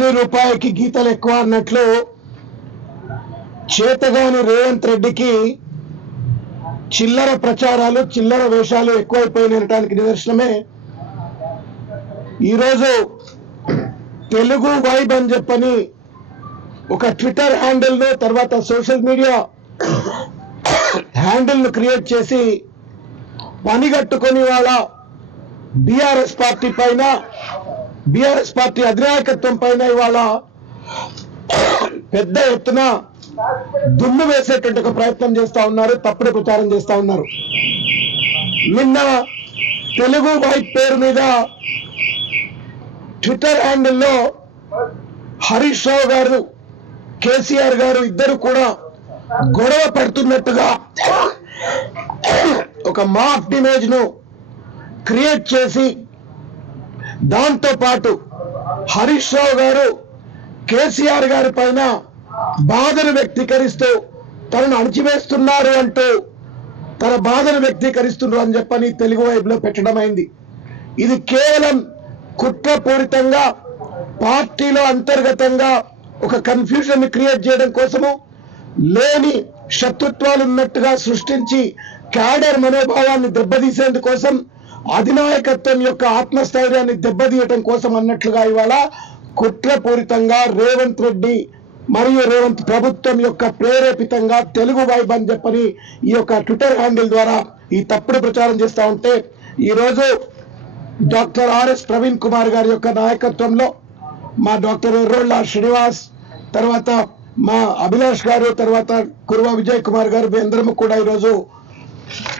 చేతగాని రూపాయికి గీతలు ఎక్కువ అన్నట్లు చేతగాని రేవంత్ రెడ్డికి చిల్లర ప్రచారాలు చిల్లర వేషాలు ఎక్కువైపోయినటానికి నిదర్శనమే ఈరోజు తెలుగు వైబ్ అని చెప్పని ఒక ట్విట్టర్ హ్యాండిల్ ను తర్వాత సోషల్ మీడియా హ్యాండిల్ ను క్రియేట్ చేసి పనిగట్టుకొని వాళ్ళ బీఆర్ఎస్ పార్టీ పైన బీఆర్ఎస్ పార్టీ అధినాయకత్వం పైన ఇవాళ పెద్ద ఎత్తున దుమ్ము వేసేటువంటి ఒక ప్రయత్నం చేస్తా ఉన్నారు, తప్పుడు ప్రచారం చేస్తా ఉన్నారు. నిన్న తెలుగు వైబ్ పేరు మీద ట్విట్టర్ హ్యాండిల్లో హరీష్ రావు గారు కేసీఆర్ గారు ఇద్దరు కూడా గొడవ పడుతున్నట్టుగా ఒక మాఫ్ ఇమేజ్ ను క్రియేట్ చేసి దాంతో పాటు హరీష్ రావు గారు కేసీఆర్ గారి పైన బాధను వ్యక్తీకరిస్తూ తనను అణచివేస్తున్నారు అంటూ తన బాధను వ్యక్తీకరిస్తున్నారు అని చెప్పని తెలుగు వైపులో పెట్టడం అయింది. ఇది కేవలం కుట్రపూరితంగా పార్టీలో అంతర్గతంగా ఒక కన్ఫ్యూజన్ ని క్రియేట్ చేయడం కోసము లేని శత్రుత్వాలు ఉన్నట్టుగా సృష్టించి క్యాడర్ మనోభావాన్ని దెబ్బతీసేందుకోసం అధినాయకత్వం యొక్క ఆత్మస్థైర్యాన్ని దెబ్బతీయటం కోసం అన్నట్లుగా ఇవాళ కుట్రపూరితంగా రేవంత్ రెడ్డి మరియు రేవంత్ ప్రభుత్వం యొక్క ప్రేరేపితంగా తెలుగు వైబ్ అని చెప్పని ఈ యొక్క ట్విట్టర్ హ్యాండిల్ ద్వారా ఈ తప్పుడు ప్రచారం చేస్తా ఉంటే ఈరోజు డాక్టర్ ఆర్ఎస్ ప్రవీణ్ కుమార్ గారి యొక్క నాయకత్వంలో మా డాక్టర్ ఎర్రోళ్ళ శ్రీనివాస్ తర్వాత మా అభిలాష్ గారు తర్వాత కుర్వా విజయ్ కుమార్ గారు అందరము కూడా ఈరోజు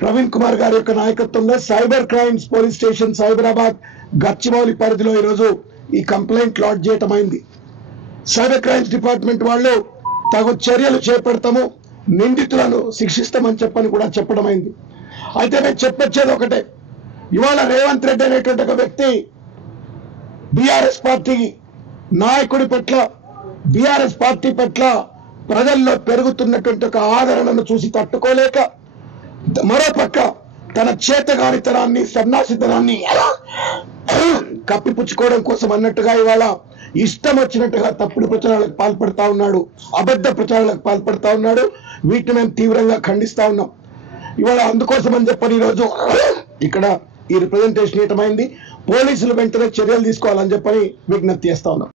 ప్రవీణ్ కుమార్ గారి యొక్క నాయకత్వంలో cyber crimes police station Cyberabad Gachibowli పరిధిలో ఈరోజు ఈ కంప్లైంట్ లాడ్జ్ చేయటం అయింది. సైబర్ క్రైమ్స్ డిపార్ట్మెంట్ వాళ్ళు తగు చర్యలు చేపడతాము, నిందితులను శిక్షిస్తామని చెప్పని కూడా చెప్పడం అయింది. అయితే నేను చెప్పొచ్చేది ఒకటే, ఇవాళ రేవంత్ రెడ్డి అనేటువంటి ఒక వ్యక్తి బీఆర్ఎస్ పార్టీ నాయకుడి పట్ల బీఆర్ఎస్ పార్టీ పట్ల ప్రజల్లో పెరుగుతున్నటువంటి ఒక ఆదరణను చూసి తట్టుకోలేక మరోపక్క తన చేతగానితనాన్ని సన్నాసితనాన్ని కప్పిపుచ్చుకోవడం కోసం అన్నట్టుగా ఇవాళ ఇష్టం వచ్చినట్టుగా తప్పుడు ప్రచారాలకు పాల్పడతా ఉన్నాడు, అబద్ధ ప్రచారాలకు పాల్పడతా ఉన్నాడు. వీటిని మేము తీవ్రంగా ఖండిస్తా ఉన్నాం. ఇవాళ అందుకోసం అని చెప్పని ఈరోజు ఇక్కడ ఈ రిప్రజెంటేషన్ ఇవ్వటమైంది. పోలీసులు వెంటనే చర్యలు తీసుకోవాలని చెప్పని విజ్ఞప్తి చేస్తా ఉన్నాం.